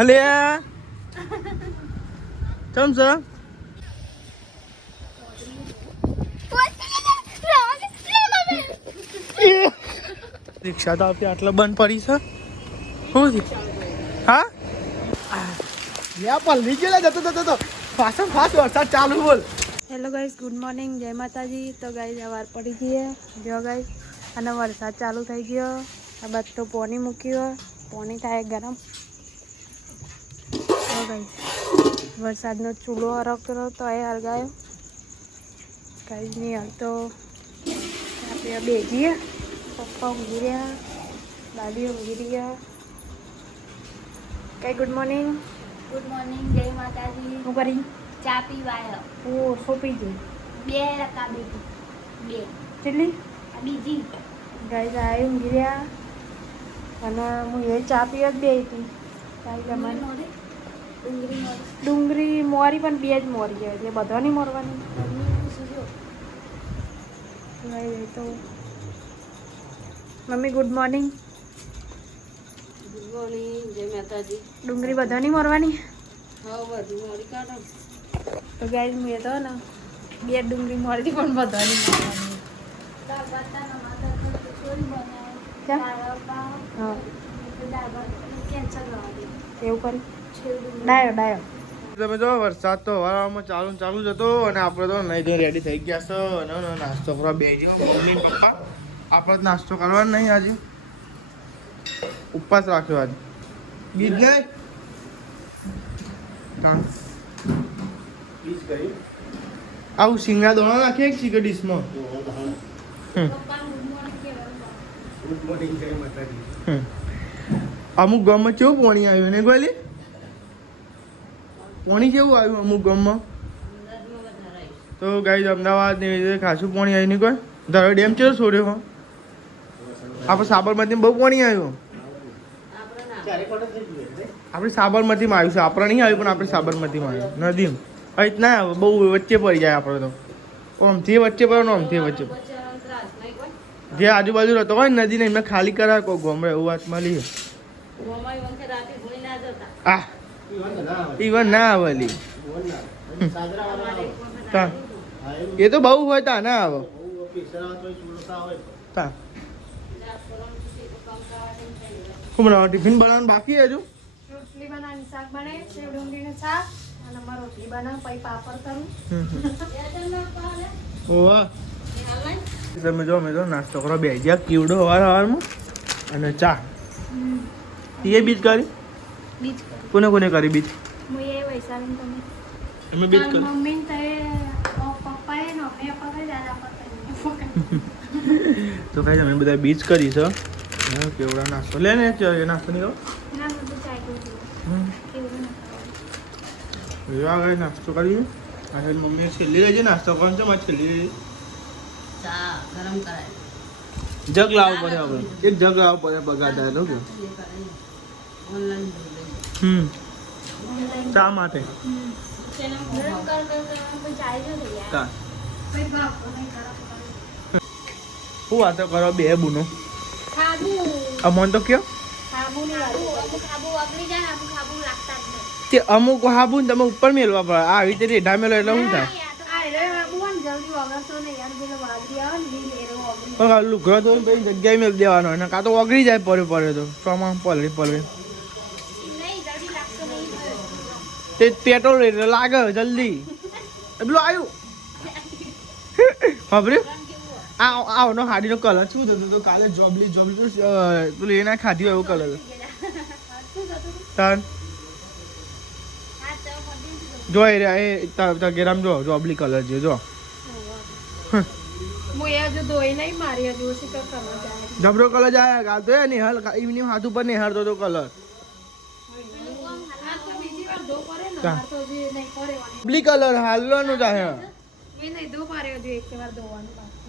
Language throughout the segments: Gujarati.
અલે ચમ છે રિક્ષા તો આપતી આટલા બંધ પડી છે શું હા પલ્લી ગયેલા જતો ફાસ્ટ ફાસ્ટ વરસાદ ચાલુ બોલ. હેલો ગાઈસ, ગુડ મોર્નિંગ, જય માતાજી. તો ગાઈસ સવાર પડી ગઈ જો ગાઈસ અને વરસાદ ચાલુ થઈ ગયો. આ બાદ તો પાણી મૂક્યો, પાણી થાય ગરમ. તો ગાઈસ વરસાદનો ચૂલો હરકતો તો એ હરગાયો ગાઈસ ની હાલ તો આપણે બેજીએ. પપ્પા ઊંઘી રહ્યા, દાદી ઊંઘી રહ્યા. કઈ ગુડ મોર્નિંગ. ગુડ મોર્નિંગ, જય માતાજી. શું કરી ચા પીવાય ઓ સોપી ગઈ 2 રકા બેટી 2 કેટલી આ બીજી ગાઈસ આ ઊંઘી રહ્યા અને હું એ ચા પીવા જ બે હતી. ડુંગળી ડુંગળી મોરી પણ બે જ મોરી છે એટલે બધા નહીં મોરવાની. તો mummy good morning. Good morning, જય માતાજી. ડુંગળી બધા નહીં મોરવાની. હા બધી મોરી કાઢો. તો ગાઈસ મેં તો ને બે ડુંગળી મોરી પણ બધા નહીં મોરવાની. દાળ ભાતના માતા કચોરી બનાવે. ક્યાં? દાળ ભાત. હા દાળ ભાત કેન્સલ કરવા દે. એવું કરી ડાયો તમે જો વરસાદ તો હવામાં ચાલુ જ હતો અને આપણે તો નહીં ધોઈ રેડી થઈ ગયા છો અને નાસ્તો કરવા બેસી ગયો. મમ્મી પપ્પા આપણે નાસ્તો કરવાનો નહીં આજે, ઉપવાસ રાખ્યો આજે. બીજ નહીં આવું સિંગડા દોણા નાખીએ એક ચીકર ડીશમાં. અમુક ગામમાં કેવું પાણી આવ્યું ને ગોલી પાણી કેવું આવ્યું અમુક ગામમાં તો ગાઈસ અમદાવાદ ને એ ખાસું પાણી આવ્યું નહીં કોઈ ધારો ડેમ ચેલો છોડ્યો હો આપણે સાબરમતીમાં બહુ પાણી આવ્યું. આપણે સાબરમતીમાં આવ્યું છે આપણે નહીં આવ્યું પણ આપણે સાબરમતીમાં આવ્યું નદીમાં અહીં ના આવે બહુ વચ્ચે પડી જાય આપણે તો આમથી વચ્ચે પડે ને આમથી વચ્ચે જે આજુબાજુ રહેતો હોય ને નદીને એમને ખાલી કરાવે કોઈ ગોમડે એવું વાત મળી આ ઈવન ના આવેલી એ તો બહુ હોય તા ના આવે તા શું બનાવવા ટિફિન બનાવવાનું બાકી હજુ રોટલી બનાવી શાક બનાવી સેવ ડુંગળીનું શાક અને અમારે રોટલી બનાવ પછી પાપડ કરું. ઓવા તમે જો મેં તો નાસ્તો કરવા બે ગયા કીવડો સવારમાં અને ચા એ બીજ કરી બીજ કરી કોને કોને કરી બીજ હું એ વૈશાલી તમે અમે બીજ કરી મમ્મી ને પપ્પાએ નો મેં પકડી દાદા પકડી તો કઈ અમે બધા બીજ કરી છે કેવડા નાસ્તો લે ને નાસ્તો નહીં કરો ના બધું ચાલ્યું કેવું એવા કઈ નાસ્તો કરી મમ્મી છેલ્લી રહેજે નાસ્તો કરવાનો છે મારે છેલ્લી રહેજે ચા ગરમ કરાય. જગ લાવવો પડે આપણે એક જગ લાવવો પડે બગાડા નો કે ઓનલાઈન ચા માટે ગરમ કર ચાલ્યું થઈ ગયા કા ભાઈ બાપ નહીં ખરાબ શું વાતો કરો બે બુનો ખાબુ અમોન તો કયો ખાબુ ની અમુક ખાબુ વાપરી જાય ને અમુક ખાબુ લાગતા જ નહીં. તે અમુક હાબુ ને તમે ઉપર મેળવા પડે આ રીતે રેઢા મેળો એટલે શું થાય જલ્દી વગરતો ને યાર પેલો વાદળી આવે ને એરો ઓગળી પણ લુગડો તો જગ્યાએ મેળ દેવાનો અને કાં તો ઓગળી જાય પડે તો ચોમાં પલળી નહીં જલ્દી લાગતો નહીં. તે પેટ્રોલ એટલે લાગે જલ્દી પેલું આવ્યું ખબર આવનો હાડીનો કલર શું થતો તો કાલે જોબલી પેલું એના ખાધી હોય એવો કલર તાન જોઈ રહ્યા એ તગેરામ જો જોબલી કલર છે જો હું એ હજુ ધોઈ નહીં મારી હજુ ઓછી કર કરવા જાય જબરો કલર જાય કાલ તો એ નિહાલ ઇવનિંગ હાથ ઉપર નિહાળતો તો કલર બીજી વાર ધો કરે ને મારે તો હજી નહીં પડેવાની જોબલી કલર હાલવાનું જાય એ નહીં ધો પારે હજુ એક વાર ધોવાનું બાકી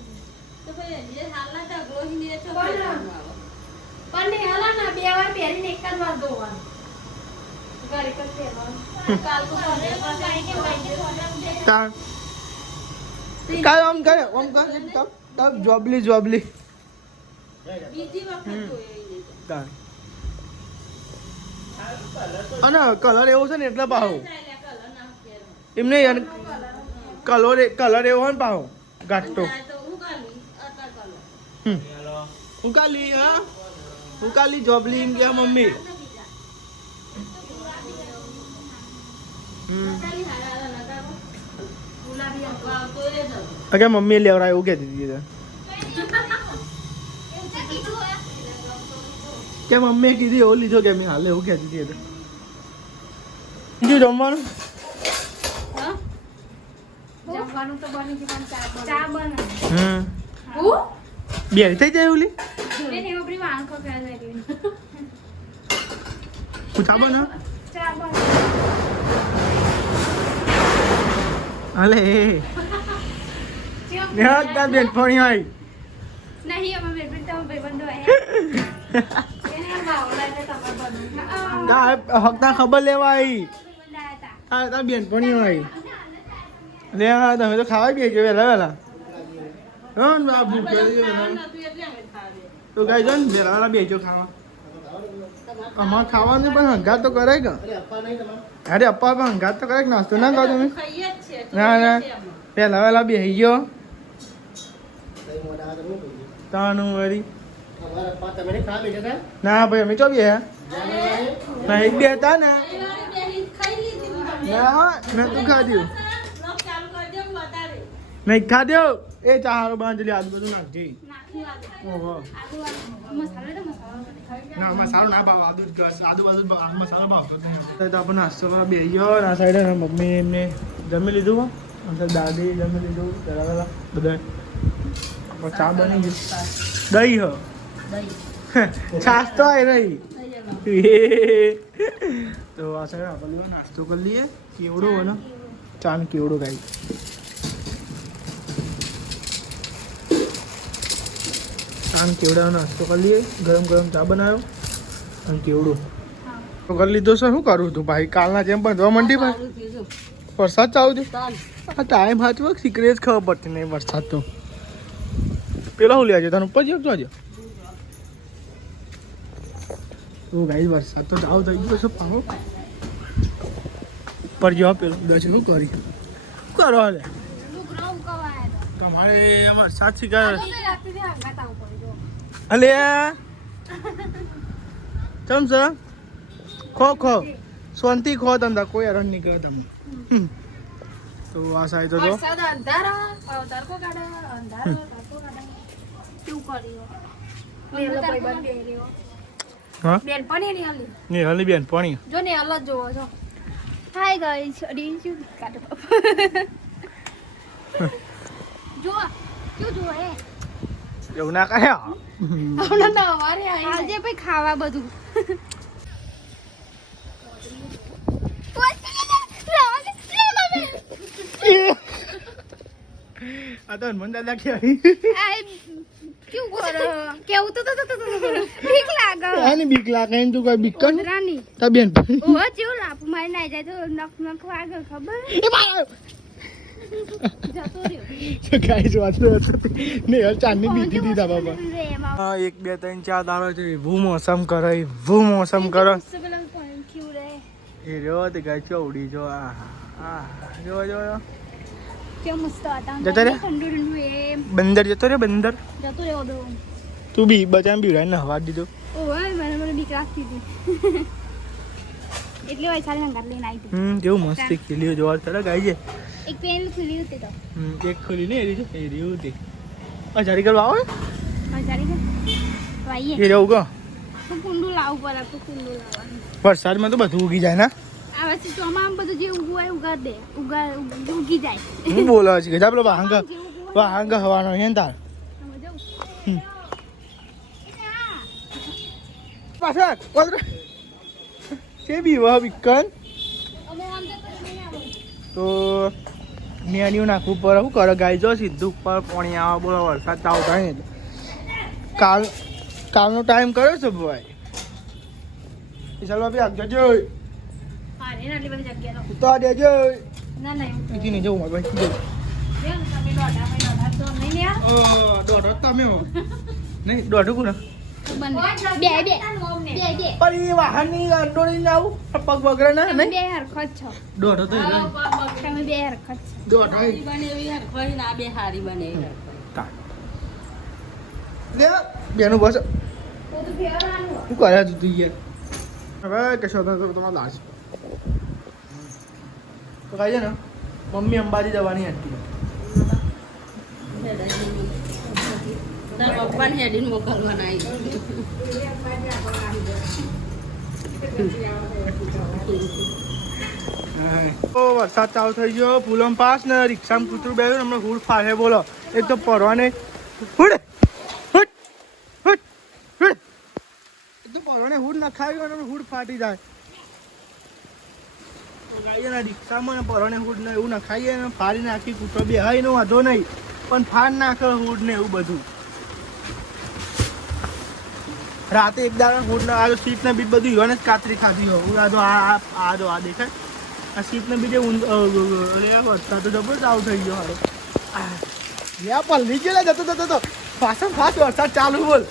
તો ભાઈ જે હાલના તો ગ્લોહિંગ ને તો પણ નહીં હાલા ના 2 વાર પહેરીને એક જ વાર ધોવાનું ઘરે કર પહેરવાનું કાલ તો પાણી કે વાઈ તાન કાલ આમ કરે તબ જોબલી બીજી વખત તો એ તાન અને કલર એવો છે ને એટલે પાહો એમ નહીં કલર એવો હોય ને પાહો ઘાટો ઉકાલી હા ઉકાલી જોબલી એમ કે મમ્મી અગે મમ્મી લેવરા એવું કહેતી હતી કે મમ્મીએ કીધી એવું લીધો કે મેં હાલે એવું કહેતી હતી બીજું જમવાનું જમવાનું તો બની ગયું પણ ચા બને બે થઈ જાય ઓલી એને આપણી વાંખો ખાય છે હું ચા બને ચા બને હાલે તાર બેનપણી આવી નહીં અમે બેબી તો ભાઈબંધો એને ભાવલા એટલે તમાર બને હકતા ખબર લેવા આવી તાર બેનપણી આવી લે હા તમે તો ખાવા બી વહેલા વહેલા હા ને આ ભૂખ તો ગાઈ જો ને વહેલા વહેલા બેજો ખાવા અમારે ખાવાનું પણ હંગાત તો કરાય કે અરે અપ્પા પણ હંગાત તો કરાય નાસ્તો ના ખાવ તમે ના ના વહેલા વહેલા બેસી ગયો તાનું વળી ના ભાઈ અમે ચો બે ના એક બે હતા ને ના મેં તું ખાધ્યું નહીં ખાધ્યો એ ચારો બાંધલી આજુબાજુ નાખજી ઓહો ના મસાલો ના ભાવ આજુબાજુ મસાલો ભાવતો તો આપણે નાસ્તો કરવા બે ગયો આ સાઈડે મમ્મી એમને જમી લીધું દાદી જમી લીધું પેલા બધા ચા બની ગઈ દહીં હો છાસ તો આવી રહી તો આ સાઈડ આપણે નાસ્તો કરી લઈએ કેવડો હોય ને ચા ને કેવડો ગાઈ ચા ને કેવડાનો નાસ્તો કરી લઈએ ગરમ ગરમ ચા બનાવ્યો અને કેવડો તો કરી લીધો છે શું કરું તું ભાઈ કાલના જેમ બંધવા માંડી ભાઈ વરસાદ ચાલુ છે આ ટાઈમ સાચવો સિક્રેટ ખબર પડતી નહીં વરસાદ તો પેલા હું લેજો તને ઉપર જજો આજે તો ગાઈ વરસાદ તો ચાલુ થઈ ગયો છે પાહો ઉપર જવા પેલો દસ શું કરી કરો હાલે તમારે વરસાદ શીખાય અલે ચમ છે ખો શાંતિ ખો તમને કોઈ હેરાન નહીં કરે તમને તો આ સાઈડ તો જો હા નેહલની બેનપણી જો ને અલગ જોવો છો હાય ગાઈસ અડી શું કાટો જો ક્યું જો હે એવું ના કહે હમણાં ના અમારે આજે ભાઈ ખાવા બધું આ તો હનુમાન દાદા કહેવાય ક્યું કરો કેવું તો બીક લાગે આની બીક લાગે એમ તું કોઈ બીક કર રાની તા બેન ઓ જેવું લાપ મારી નાઈ જાય તો નખ વાગે ખબર એ માર જતો રહ્યો તો ગાઈસ વાત ને યાર ચાંદની બીતી દીધા બાબા હા 1 2 3 4 દારો છે એવું મોસમ કરે એ રહ્યો તે ગાય ચોડી જો આ જો કેમ મસ્ત હતા જતો રે ઠંડુ એમ બંદર જતો રે બંદર જતો રહ્યો દો તું બી બચામ બીવડાઈ ને હવા દીધો ઓય મને બીક લાગતી હતી એટલે હોય ચાલે નંગર લઈને આવી કેવું મસ્ત ખીલ્યું જોવા તરત ગાઈ છે એક પેન ખુલી હતી તો એક ખોલી ને એરી છે એરી હતી અજારી કરવા આવે હજારી કે વાઈએ એ રહું કો તો કુંડું લાવવું પડે તો કુંડું લાવવાનું વરસાદમાં તો બધું ઉગી જાય ને આ વચ્ચે ચોમામ બધું જે ઉગવું હોય ઉગી જાય હું બોલો છે કે પેલો વાહંગ હવાનો છે ને તાર પાછા છે બી વાહ વિકન તો મેન્યુ નાખવું પડે શું કરે ગાય જો સીધું ઉપર પાણી આવે બોલો વરસાદ તાવ થાય ને કાલનો ટાઈમ કર્યો છે ભાઈ ચાલો બી આગળ જજો તો આ દેજો એથી નહીં જવું મારે ભાઈ દોઢ તમે હો નહીં દોઢ કોને બે બે પણ એ વાહનની દોડીને આવું પગ બગડે ના તમે નહીં બે હરખો જ છો દોઢો તો હેરાન. તમે બે હરખો જ છો દોઢો હારી બને એવી હરખોઈ ના બે હારી બને એવી તા. લે બેનું બસ બધું ફેરવાનું શું કરે છે તું યાર હવે કશો તો તમારે લાજ તો કહે છે ને મમ્મી અંબાજી જવાની હતી તાર પપ્પાને હેડીને મોકલવાના આવી તો વરસાદ ચાલુ થઈ ગયો પુલમ પાસ ને રિક્ષામાં કૂતરું બેઠું હમણાં હુડ ફાડે બોલો એક તો પરવાને હુડ હુડ હુડ હુડ એક તો પરવાને હુડ નખાવી અને હુડ ફાટી જાય તો ગાઈએ ને રિક્ષામાં ને પરવાને હુડ ને એવું નખાઈએ ને ફાડી નાખી કૂતરો બેહાય એનો વાંધો નહીં પણ ફાડ નાખે હુડ ને એવું બધું રાતે એક દાડા હુડ ને આ સીટ ને બીટ બધું યોને જ કાતરી ખાધી હોય આ જો આ દેખાય આ સીટ ને બીજે વધતા તો જબરદસ્ત આવું થઈ ગયો હારો યા પલ્લી ગયેલા જતો જતો ફાસમ ફાસ વરસાદ ચાલુ બોલ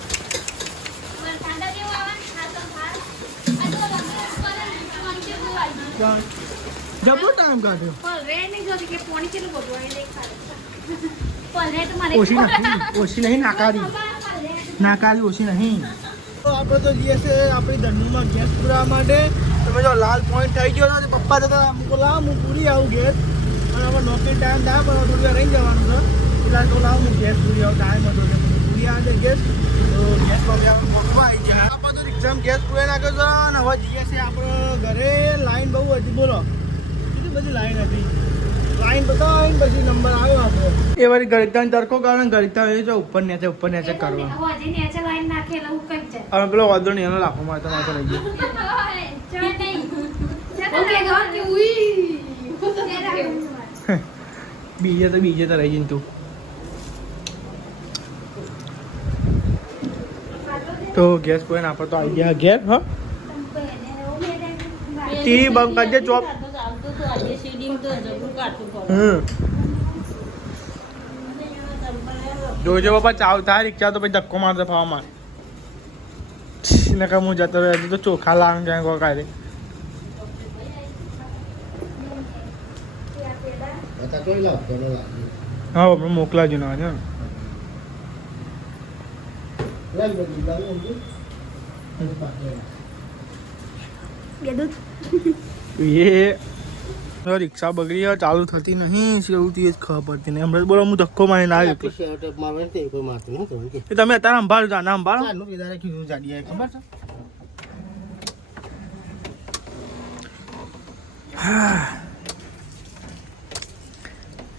વરસાદ જેવું આવવાનું ખાતો ખાસ આ તો મંચે બોલ જબરો ટાઈમ કાઢ્યો પણ રે નહીં જોતી કે પોણી કેટલું બધું હોય દેખાડે પલરે તો મારે ઓછી નહીં નાકારી નાકારી ઓછી નહીં તો આપણે તો જઈએ છે આપણી ધનુમાં ગેસ પૂરા માટે તમે જો લાલ પોઈન્ટ થઈ ગયો તો પપ્પા જતા બોલા હું પૂરી આવું ગેસ અને હવે નોકરી ટાઈમ થાય પણ થોડી વાર રહી જવાનું છે એટલે તો લાવ હું ગેસ પૂરી આવું ટાઈમ હતો એટલે પૂરી આવે ગેસ તો ગેસમાં બી આપણે મોકવા આવી ગયા આપણે તો રિક્ષામાં ગેસ પૂરે નાખ્યો છે અને હવે જઈએ છે આપણે ઘરે લાઈન બહુ હતી બોલો કેટલી બધી લાઈન હતી લાઈન બતાવીને પછી નંબર આવ્યો આપણો એ વાળી ગણિતાને તરકો કારણ ગણિતા એ જો ઉપર નીચે કરવા હજી નીચે લાઈન નાખે એટલે હું કઈ જાય હવે પેલો વાંધો નહીં એનો લાખો મારે તો લઈ ગયો ઓકે ગોટ કે ઉઈ બીજે તો રહી જઈને તું તો ગેસ કોઈ આપણે તો આવી ગયા ઘેર હા ટીવી બંધ કરજે ચોપ ચાલતું તો આજે સીડીમ તો જબરું કાઢતું પડે જોજો બાપા ચાવ થાય રિક્ષા તો પછી ધક્કો મારતો ફાવામાં નકર હું જતો રહ્યો તો ચોખા લાંગ જાય કોઈ કાંઈ હા આપણે મોકલાજો ના છે એ રિક્ષા બગડી ચાલુ થતી નહીં એવું જ ખબર પડતી નહીં હમણાં બોલો હું ધક્કો મારીને આવ્યો તમે અત્યારે સંભાળો જાના સંભાળો ખબર છે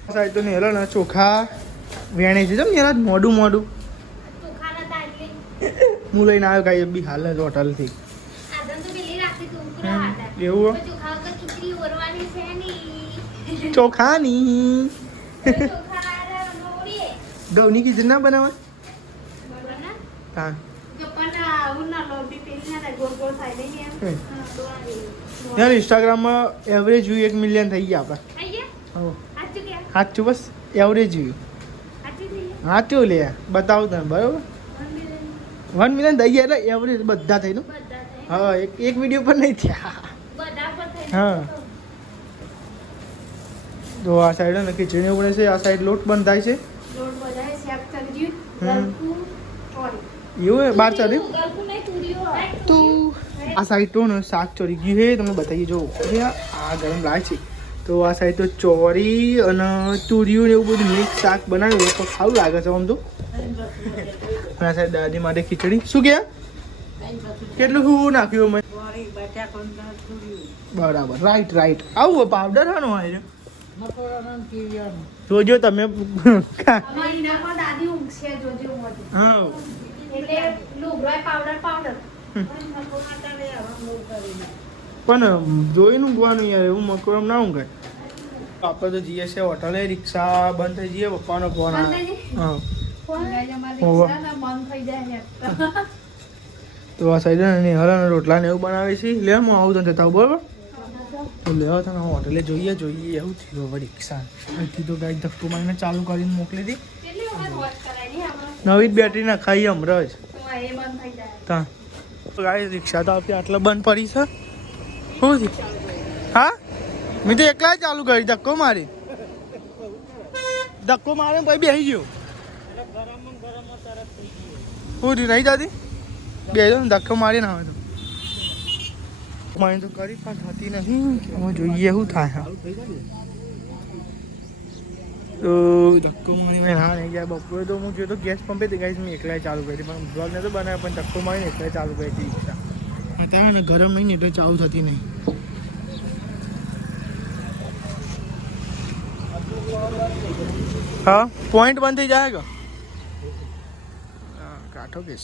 સાહેબ તો નેલો ને ચોખા વેણી છે ને મોડું ચોખા નતા એટલે હું લઈને આવ્યો કાંઈ બી હાલ જ હોટલથી આદમ તો પેલી રાખી તું ઉકરા હતા એવું ચોખા વગર ખીચડી ઓરવાની છે ની ચોખાની ચોખા નોડીએ ઘઉંની ખીચડી ના બનાવે બરાબર હા જો પણ આવું ના લોબી પેલી ના થાય, ગોળ ગોળ થાય નહીં એમ હમ. હા, દોરાવી. યાર ઇન્સ્ટાગ્રામમાં એવરેજ વ્યૂ 1 મિલિયન થઈ ગયા આપણે આઈ ગયા હો સાચું કે સાચું બસ એવરેજ વ્યૂ સાચું થઈ ગયા સાચું લે બતાવું તમે બરાબર 1 મિલિયન થઈ ગયા એટલે એવરેજ બધા થઈને બધા થાય હા એક વિડીયો પર નહીં થયા બધા પર થાય હા તો આ સાઈડ ને ખીચડી બને છે આ સાઈડ લોટ બંધ થાય છે લોટ બજાય શેક કરી હમ. ગળકું ચોરી એવું હે બાર ચડ્યું ગળકું નહીં તુરીઓ તો આ સાઈડ તો ને શાક ચોરી ગયું છે તમને બતાવીએ જો આ ગરમ લાગે છે તો આ સાઈડ તો ચોરી અને તુરિયું ને એવું બધું મિક્સ શાક બનાવ્યું હોય તો સારું લાગે છે આમ તો આ સાઈડ દાદી માટે ખીચડી શું કે કેટલું શું નાખ્યું મેં બરાબર રાઈટ આવું પાવડર હાનો હોય જોજો તમે અમારી નામાં દાદી ઊંઘશે જોજો મોટી હા એટલે લુગડાય પાવડર પણ જોઈને ઊંઘવાનું યાર એવું મકરમ ના ઊંઘાય આપણે તો જઈએ છે હોટલે રિક્ષા બંધ થઈ જઈએ પપ્પાનો ફોન આવે હા હોવે. બંધ થઈ જાય તો આ સાઈડ ને હરાના રોટલા ને એવું બનાવે છે લે હું આવું તને જતા બરાબર તો લેવા તને હોટલે જોઈએ એવું થયું હવે રિક્ષા અહીંથી તો ગાડી ધક્કો મારીને ચાલુ કરીને મોકલી હતી કેટલી વખત વોચ કરાય નહીં આપણે નવી જ બેટરી ના ખાઈ હમણાં જ તો એ બંધ થઈ જાય તા ગાઈસ રિક્ષા તો આપી આટલા બંધ પડી છે શું થયું? હા મેં તો એકલા જ ચાલુ કરી ધક્કો મારી પછી બેસી ગયો શું થયું નહીં જતી બેસો ને ધક્કો મારી ના આવે તો મારી તો કરી પણ થતી નહીં હવે જોઈએ શું થાય તો ધક્કો મારી મેં હા નહીં ગયા બપોરે તો હું જોયો તો ગેસ પંપે તે ગાઈસ મેં એકલા ચાલુ કરી પણ બ્લોગ નતો બનાવ્યો પણ ધક્કો મારીને એકલા ચાલુ કરી હતી રિક્ષા હતા ને ગરમ નહીં ને એટલે ચાલુ થતી નહીં હા પોઈન્ટ બંધ થઈ જાય હા કાઠો કેસ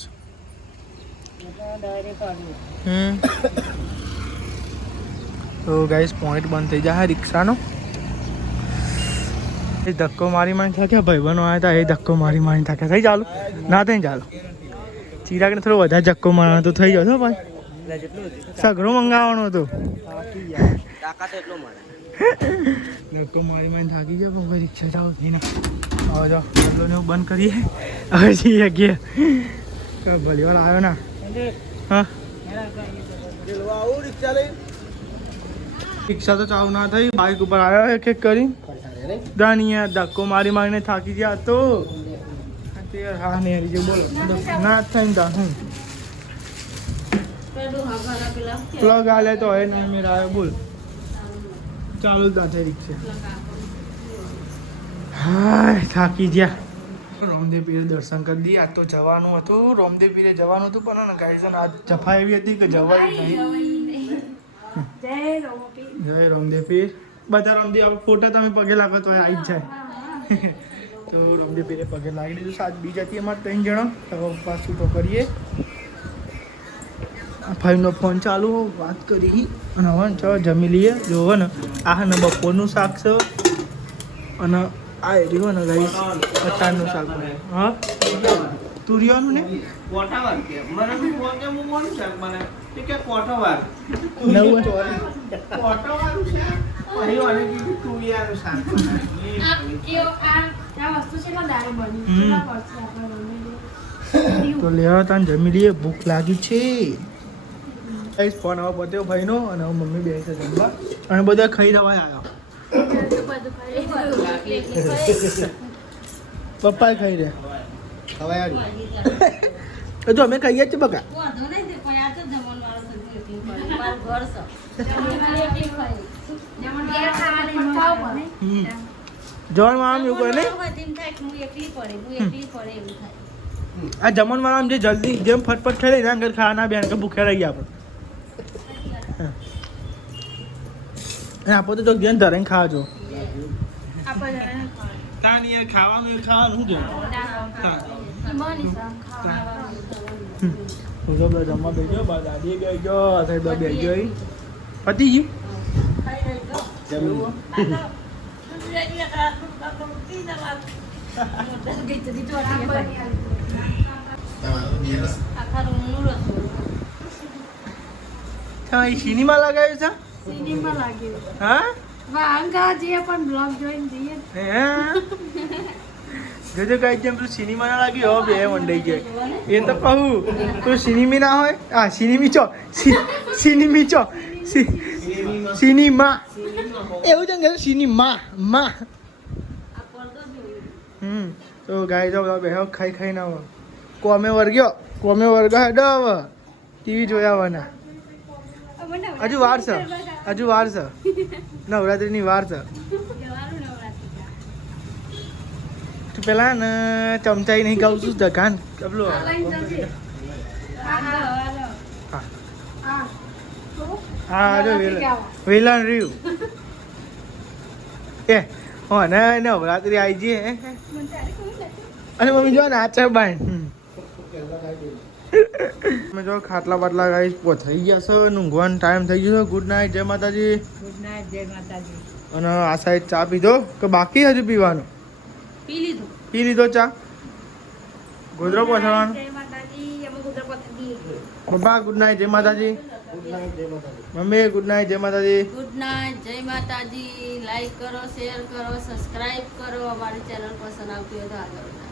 તો ગાઈસ પોઈન્ટ બંધ થઈ જાય રિક્ષાનો એ ધક્કો મારી મારી થાક્યા ભાઈબંધો આવ્યા હતા એ ધક્કો મારી મારી થાક્યા થઈ ચાલુ ના થઈ ચાલો ચિરાગને થોડો વધારે ધક્કો મારવાનો તો થઈ જશો ભાઈ સગડો મંગાવવાનો હતો ધક્કો મારી મારી થાકી જાય પણ કોઈ રિક્ષા ચાલુ થઈ ના હવે જો આગળને બંધ કરીએ હવે જઈએ ગયા ભલી વાર આવ્યો ના હા રિક્ષા તો ચાલુ ના થઈ બાઇક ઉપર આવ્યો એક એક કરી દાનિયા ધક્કો મારી મારીને થાકી ગયા તો હા ને હરી જે બોલો ના થઈને તા હું પ્લગ આલે તો હે નહીં મેરા આવ્યો બોલ ચાલુ જ ના થઈ રિક્ષા હા થાકી ગયા રામદેવ પીરે દર્શન કરી દઈએ આજ તો જવાનું હતું રામદેવ પીરે જવાનું હતું પણ ગાઈઝ આજ જફા એવી હતી કે જવાય નહીં જય રામદેવ પીર બધા રામદેવ ફોટા તમે પગે લાગો તો આવી જ જાય તો રામદેવ પીરે પગે લાગી દીધું સાત બીજ હતી અમારે 3 જણા તો પાછું તો કરીએ ભાઈનો ફોન ચાલુ વાત કરી અને હવે ચાલો જમી લઈએ જોવો ને આ ને બપોરનું શાક છે અને આ રહ્યું ને ગાઈસ અત્યારનું શાક હા તુરિયાનું ને તો લેવા તાન જમી લઈએ ભૂખ લાગી છે ગાઈસ ફોન આવો પત્યો ભાઈનો અને હવે મમ્મી બેસે જમવા અને બધા ખાઈ રવા આવ્યા પપ્પા ખાઈ રહ્યા હવે તો અમે ખાઈએ જ બકા જમણમાં આમ એવું કહે આ જમણમાં આમ જે જલ્દી જેમ ફટફટ ખાઈ લે એના ખાવાના બેન કે ભૂખ્યા રહી ગયા આપણે આપો તો ધ્યાન ધરાઈને ખાજો ખાવાનું શું કે જમવા બેસજો બા દાદી બેસજો સાહેબ બેસજો પતિ ગયું સિનેમા લગાવ્યું છે સિનેમા લાગ્યું હા વાંગા જે પણ બ્લોગ જોઈને જઈએ જોજો કઈ જેમ તું સિનેમા ના લાગી હો બે મંડાઈ જાય એ તો કહું તું સિનેમી ના હોય હા સિનેમી ચો સિનેમી ચો સિનેમા એવું છે ને સિનેમા માં તો ગાય જાવ બેહો ખાઈ ખાઈ ના હોય કોમે વર્ગ્યો હેડો હવે ટીવી જોયા આવવાના હજુ વાર છે નવરાત્રીની વાર છે પેલા ને ચમચાઈ નહીં ગાઉં છું દકાન પેલું હા જો વેલણ રહ્યું એ હો ને નવરાત્રી આવી જઈએ અને મમ્મી જો નાચે બાય અમે જો ખાટલા બાટલા ગાઈસ થઈ ગયા છે ઊંઘવાનો ટાઈમ થઈ ગયો છે ગુડ નાઇટ જય માતાજી અને આ સાઈડ ચા પીધો કે બાકી હજુ પીવાનું પી લીધો ચા ગોદરો પહોંચવાનું પપ્પા ગુડ નાઇટ જય માતાજી મમ્મી ગુડ નાઇટ જય માતાજી ગુડ નાઇટ જય માતાજી લાઈક કરો શેર કરો સબસ્ક્રાઇબ કરો અમારી ચેનલ પસંદ આવતી હોય તો આગળ